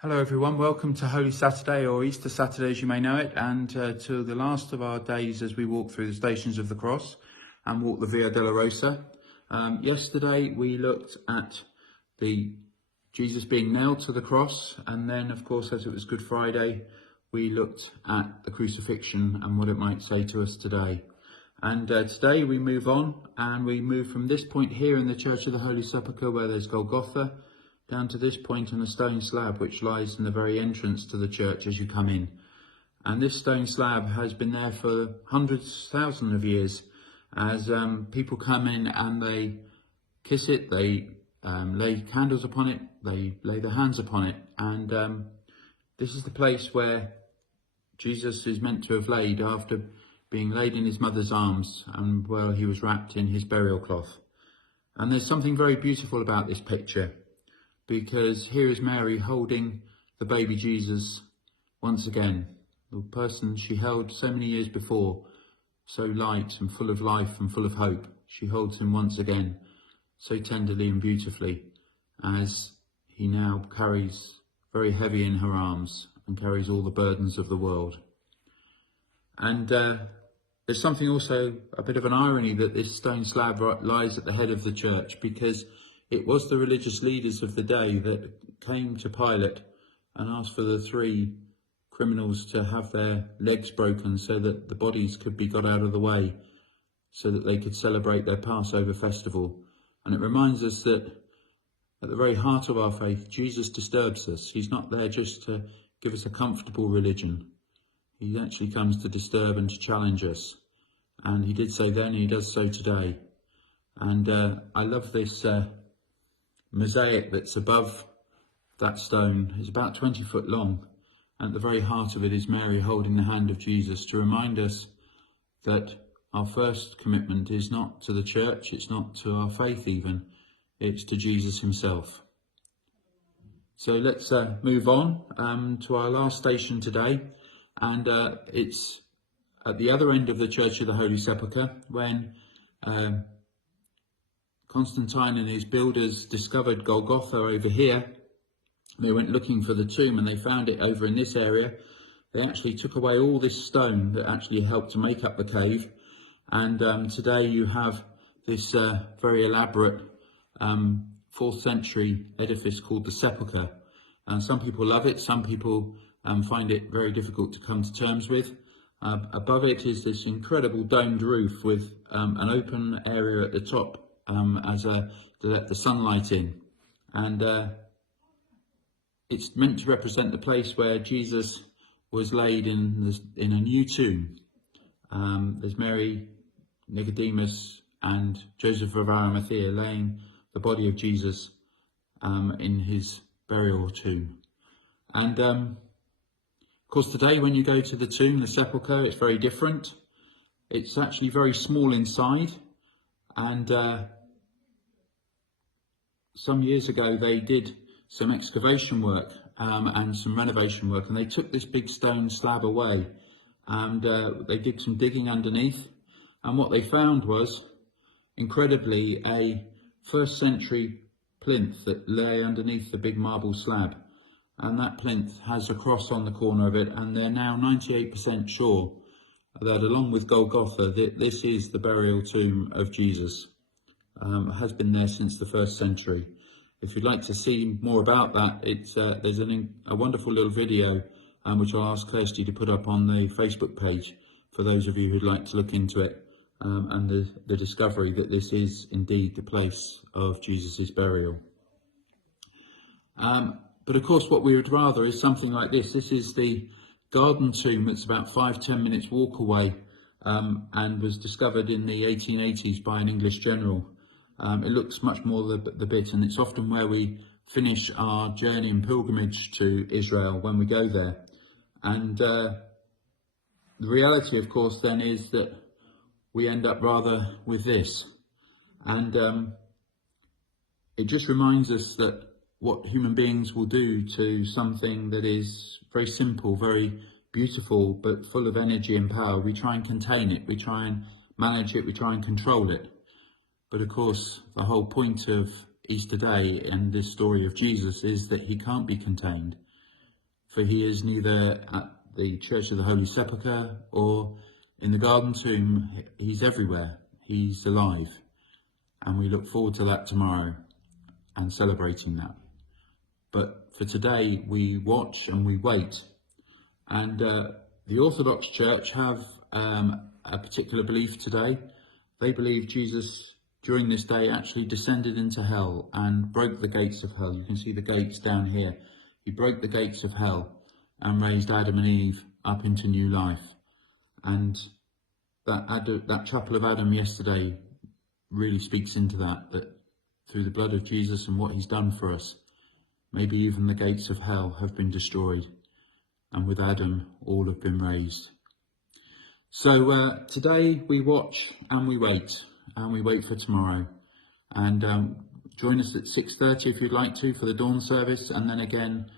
Hello everyone, welcome to Holy Saturday, or Easter Saturday as you may know it, and to the last of our days as we walk through the Stations of the Cross and walk the Via Dolorosa. Yesterday we looked at the Jesus being nailed to the cross, and then of course as it was Good Friday we looked at the crucifixion and what it might say to us today. And today we move on, and we move from this point here in the Church of the Holy Sepulchre where there's Golgotha, down to this point on a stone slab which lies in the very entrance to the church as you come in. And this stone slab has been there for hundreds, thousands of years as people come in and they kiss it, they lay candles upon it, they lay their hands upon it. And this is the place where Jesus is meant to have laid after being laid in his mother's arms and where he was wrapped in his burial cloth. And there's something very beautiful about this picture, because here is Mary holding the baby Jesus once again, the person she held so many years before, so light and full of life and full of hope. She holds him once again, so tenderly and beautifully, as he now carries very heavy in her arms and carries all the burdens of the world. And there's something also, a bit of an irony, that this stone slab lies at the head of the church, because it was the religious leaders of the day that came to Pilate and asked for the three criminals to have their legs broken so that the bodies could be got out of the way, so that they could celebrate their Passover festival. And it reminds us that at the very heart of our faith, Jesus disturbs us. He's not there just to give us a comfortable religion. He actually comes to disturb and to challenge us. And he did so then, and he does so today. And I love this mosaic that's above that stone. It's about 20 foot long. At the very heart of it is Mary holding the hand of Jesus, to remind us that our first commitment is not to the church, it's not to our faith even, it's to Jesus himself. So let's move on to our last station today, and it's at the other end of the Church of the Holy Sepulchre, when Constantine and his builders discovered Golgotha over here. They went looking for the tomb and they found it over in this area. They actually took away all this stone that actually helped to make up the cave. And today you have this very elaborate 4th century edifice called the Sepulchre. And some people love it, some people find it very difficult to come to terms with. Above it is this incredible domed roof with an open area at the top to let the sunlight in, and it's meant to represent the place where Jesus was laid in a new tomb. There's Mary, Nicodemus and Joseph of Arimathea laying the body of Jesus in his burial tomb. And of course today when you go to the tomb, the sepulchre, it's very different. It's actually very small inside, and some years ago they did some excavation work and some renovation work, and they took this big stone slab away, and they did some digging underneath, and what they found was, incredibly, a 1st century plinth that lay underneath the big marble slab, and that plinth has a cross on the corner of it, and they're now 98% sure that along with Golgotha, that this is the burial tomb of Jesus. Has been there since the 1st century. If you'd like to see more about that, there's a wonderful little video which I'll ask Kirsty to put up on the Facebook page for those of you who'd like to look into it, and the discovery that this is indeed the place of Jesus' burial. But of course what we would rather is something like this. This is the garden tomb that's about 5-10 minutes walk away, and was discovered in the 1880s by an English general. It looks much more the bit, and it's often where we finish our journey and pilgrimage to Israel when we go there. And the reality, of course, then is that we end up rather with this. And it just reminds us that what human beings will do to something that is very simple, very beautiful, but full of energy and power, we try and contain it, we try and manage it, we try and control it. But of course, the whole point of Easter Day and this story of Jesus is that he can't be contained. for he is neither at the Church of the Holy Sepulchre or in the Garden Tomb. He's everywhere. He's alive. And we look forward to that tomorrow and celebrating that. But for today, we watch and we wait. And the Orthodox Church have a particular belief today. They believe Jesus, during this day, actually descended into hell and broke the gates of hell. You can see the gates down here. He broke the gates of hell and raised Adam and Eve up into new life. And that chapel of Adam yesterday really speaks into that through the blood of Jesus and what he's done for us, maybe even the gates of hell have been destroyed, and with Adam all have been raised. So today we watch and we wait for tomorrow. And join us at 6:30 if you'd like to for the dawn service, and then again